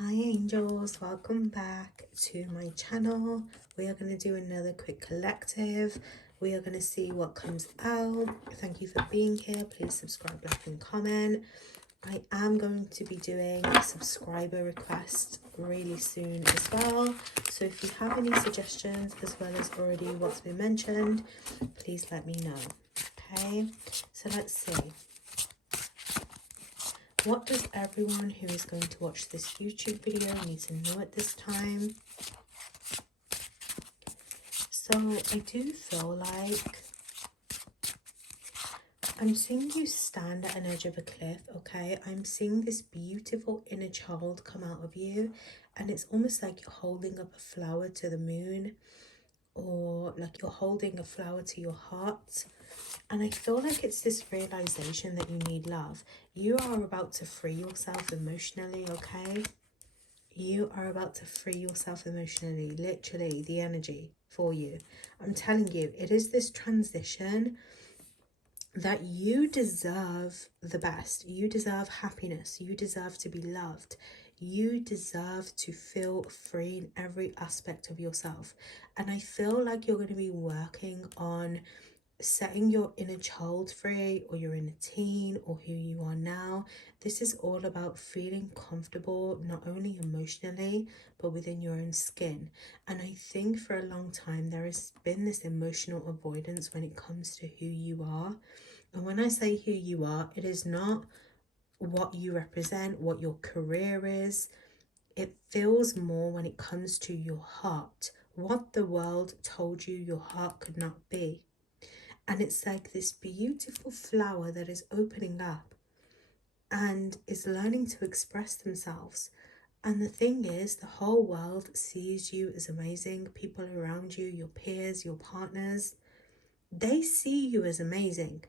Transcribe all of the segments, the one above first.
Hi angels, welcome back to my channel. We are going to do another quick collective. We are going to see what comes out. Thank you for being here. Please subscribe, like and comment. I am going to be doing subscriber requests really soon as well. So if you have any suggestions as well as already what's been mentioned, please let me know. Okay, so let's see. What does everyone who is going to watch this YouTube video need to know at this time? So I do feel like I'm seeing you stand at an edge of a cliff, okay? I'm seeing this beautiful inner child come out of you, and it's almost like you're holding up a flower to the moon, or like you're holding a flower to your heart. And I feel like it's this realization that you need love. You are about to free yourself emotionally, okay? You are about to free yourself emotionally, literally the energy for you. I'm telling you, it is this transition that you deserve the best. You deserve happiness. You deserve to be loved. You deserve to feel free in every aspect of yourself. And I feel like you're going to be working on setting your inner child free, or your inner teen, or who you are now. This is all about feeling comfortable, not only emotionally but within your own skin. And I think for a long time there has been this emotional avoidance when it comes to who you are. And when I say who you are, it is not what you represent, what your career is. It feels more when it comes to your heart, what the world told you your heart could not be. And it's like this beautiful flower that is opening up and is learning to express themselves. And the thing is, the whole world sees you as amazing. People around you, your peers, your partners, they see you as amazing.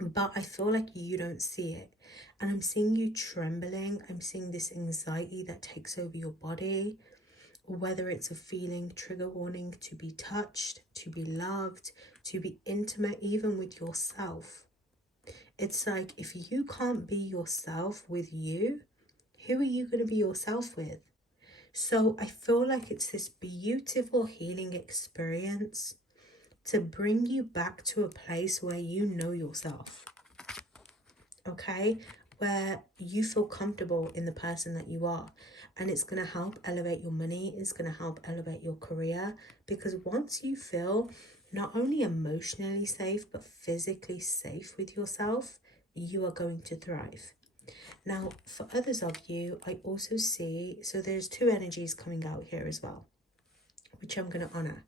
But I feel like you don't see it. And I'm seeing you trembling. I'm seeing this anxiety that takes over your body. Whether it's a feeling, trigger warning, to be touched, to be loved, to be intimate even with yourself. It's like, if you can't be yourself with you, who are you going to be yourself with? So I feel like it's this beautiful healing experience to bring you back to a place where you know yourself, okay? Where you feel comfortable in the person that you are. And it's going to help elevate your money. It's going to help elevate your career. Because once you feel not only emotionally safe, but physically safe with yourself, you are going to thrive. Now, for others of you, I also see, so there's two energies coming out here as well, which I'm going to honor.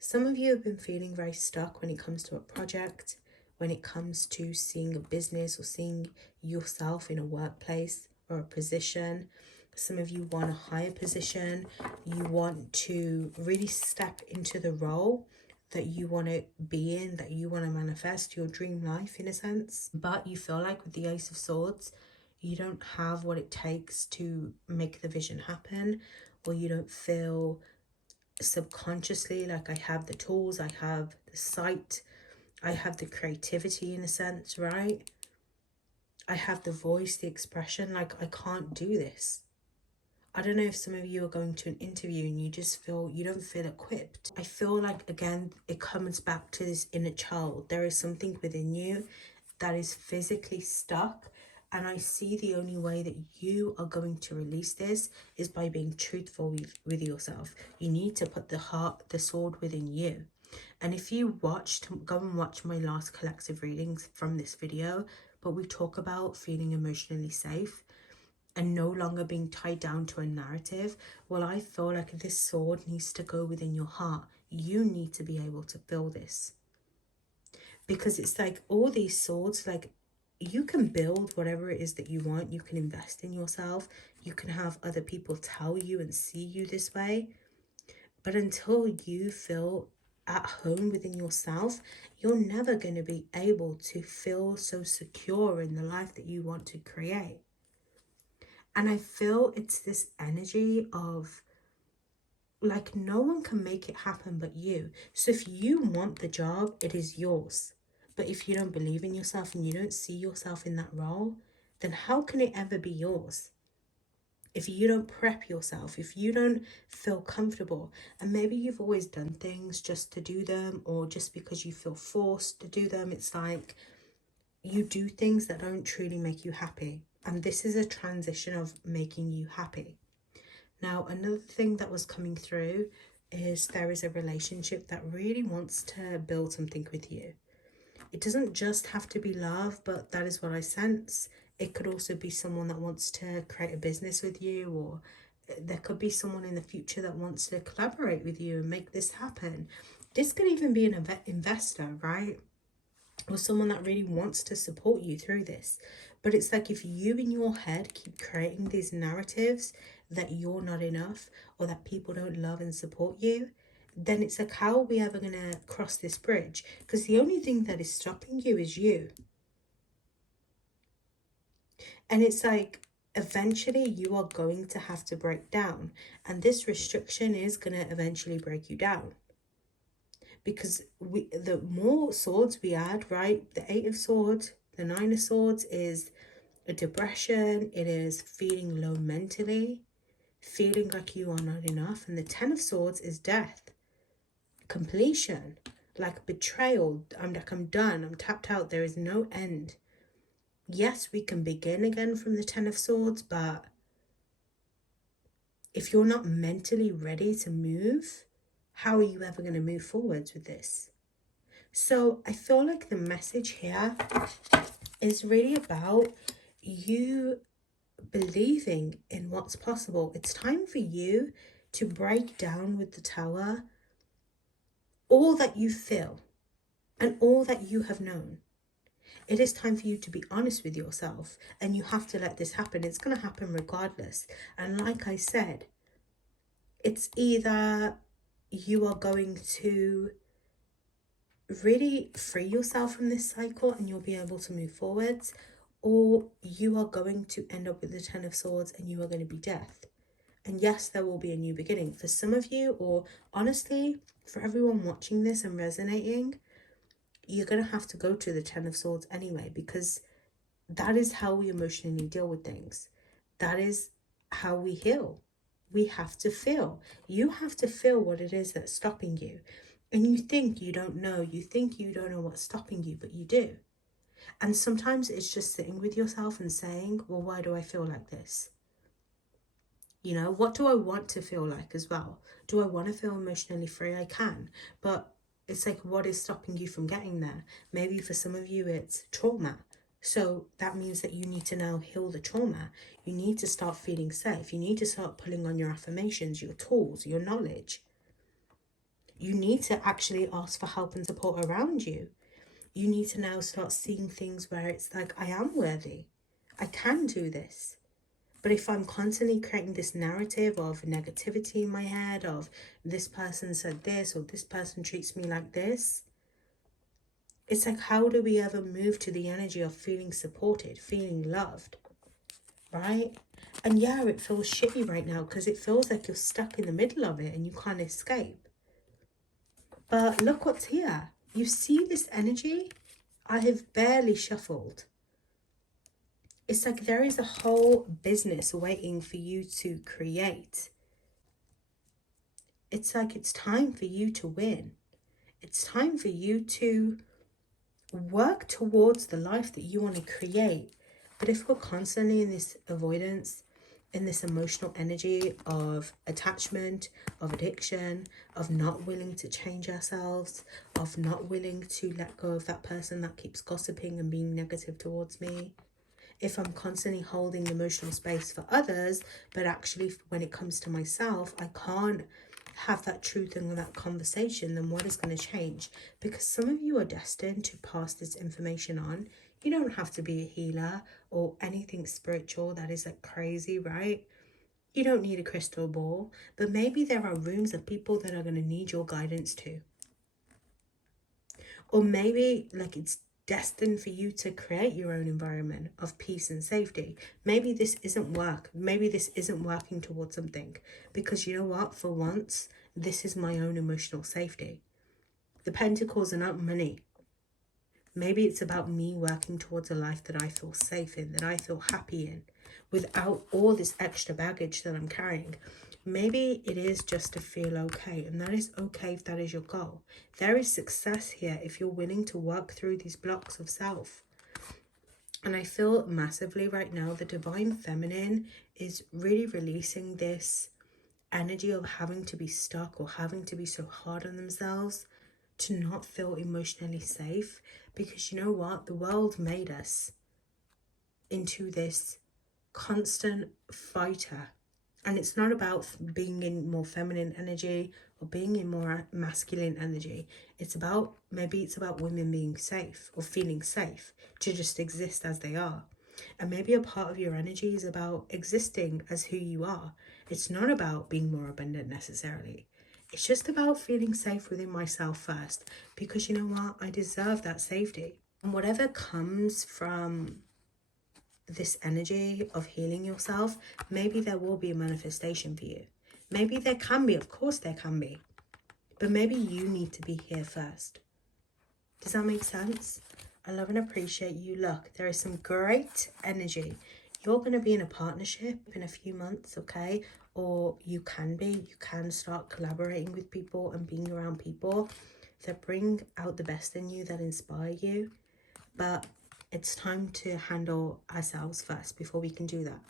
Some of you have been feeling very stuck when it comes to a project, when it comes to seeing a business or seeing yourself in a workplace or a position. Some of you want a higher position. You want to really step into the role that you want to be in, that you want to manifest your dream life in a sense. But you feel like with the Ace of Swords, you don't have what it takes to make the vision happen, or you don't feel subconsciously like, I have the tools, I have the sight, I have the creativity in a sense, right? I have the voice, the expression, like I can't do this. I don't know if some of you are going to an interview and you just feel, you don't feel equipped. I feel like, again, it comes back to this inner child. There is something within you that is physically stuck. And I see the only way that you are going to release this is by being truthful with yourself. You need to put the sword within you. And if you watched, go and watch my last collective readings from this video, but we talk about feeling emotionally safe and no longer being tied down to a narrative. Well, I feel like this sword needs to go within your heart. You need to be able to feel this. Because it's like all these swords, like, you can build whatever it is that you want. You can invest in yourself. You can have other people tell you and see you this way. But until you feel at home within yourself, you're never going to be able to feel so secure in the life that you want to create. And I feel it's this energy of, like, no one can make it happen but you. So if you want the job, it is yours. But if you don't believe in yourself and you don't see yourself in that role, then how can it ever be yours? if you don't prep yourself, if you don't feel comfortable, and maybe you've always done things just to do them or just because you feel forced to do them, it's like you do things that don't truly make you happy. And this is a transition of making you happy. Now, another thing that was coming through is there is a relationship that really wants to build something with you. It doesn't just have to be love, but that is what I sense. It could also be someone that wants to create a business with you, or there could be someone in the future that wants to collaborate with you and make this happen. This could even be an investor, right? Or someone that really wants to support you through this. But it's like if you in your head keep creating these narratives that you're not enough or that people don't love and support you, then it's like, how are we ever going to cross this bridge? Because the only thing that is stopping you is you. And it's like, eventually you are going to have to break down. And this restriction is going to eventually break you down. Because the more swords we add, right? The 8 of Swords, the 9 of Swords is a depression. It is feeling low mentally, feeling like you are not enough. And the 10 of Swords is death, completion, like betrayal. I'm done. I'm tapped out. There is no end. Yes, we can begin again from the 10 of Swords, but if you're not mentally ready to move, how are you ever going to move forwards with this? So I feel like the message here is really about you believing in what's possible. It's time for you to break down with the Tower all that you feel and all that you have known. It is time for you to be honest with yourself, and you have to let this happen. It's going to happen regardless. And like I said, it's either you are going to really free yourself from this cycle and you'll be able to move forwards, or you are going to end up with the 10 of Swords and you are going to be death. And yes, there will be a new beginning for some of you, or honestly, for everyone watching this and resonating, you're going to have to go to the 10 of Swords anyway, because that is how we emotionally deal with things. That is how we heal. We have to feel. You have to feel what it is that's stopping you. And you think you don't know. You think you don't know what's stopping you, but you do. And sometimes it's just sitting with yourself and saying, well, why do I feel like this? You know, what do I want to feel like as well? Do I want to feel emotionally free? I can. But it's like, what is stopping you from getting there? Maybe for some of you, it's trauma. So that means that you need to now heal the trauma. You need to start feeling safe. You need to start pulling on your affirmations, your tools, your knowledge. You need to actually ask for help and support around you. You need to now start seeing things where it's like, I am worthy. I can do this. But if I'm constantly creating this narrative of negativity in my head, of this person said this or this person treats me like this, it's like, how do we ever move to the energy of feeling supported, feeling loved, right? And yeah, it feels shitty right now because it feels like you're stuck in the middle of it and you can't escape. But look what's here. You see this energy? I have barely shuffled. It's like there is a whole business waiting for you to create. It's like it's time for you to win. It's time for you to work towards the life that you want to create. But if we're constantly in this avoidance, in this emotional energy of attachment, of addiction, of not willing to change ourselves, of not willing to let go of that person that keeps gossiping and being negative towards me, if I'm constantly holding emotional space for others, but actually when it comes to myself, I can't have that truth and that conversation, then what is going to change? Because some of you are destined to pass this information on. You don't have to be a healer or anything spiritual that is like crazy, right? You don't need a crystal ball, but maybe there are rooms of people that are going to need your guidance too. Or maybe like it's destined for you to create your own environment of peace and safety. Maybe this isn't work. Maybe this isn't working towards something. Because you know what? For once, this is my own emotional safety. The Pentacles are not money. Maybe it's about me working towards a life that I feel safe in, that I feel happy in, without all this extra baggage that I'm carrying. Maybe it is just to feel okay, and that is okay if that is your goal. There is success here if you're willing to work through these blocks of self. And I feel massively right now the divine feminine is really releasing this energy of having to be stuck or having to be so hard on themselves to not feel emotionally safe. Because you know what? The world made us into this constant fighter. And it's not about being in more feminine energy or being in more masculine energy. It's about, maybe it's about women being safe or feeling safe to just exist as they are. And maybe a part of your energy is about existing as who you are. It's not about being more abundant necessarily. It's just about feeling safe within myself first, because you know what? I deserve that safety. And whatever comes from this energy of healing yourself, maybe there will be a manifestation for you. Maybe there can be, of course there can be. But maybe you need to be here first. Does that make sense? I love and appreciate you. Look, there is some great energy. You're going to be in a partnership in a few months, okay? Or you can start collaborating with people and being around people that bring out the best in you, that inspire you. But it's time to handle ourselves first before we can do that.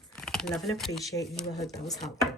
I love and appreciate you. I hope that was helpful.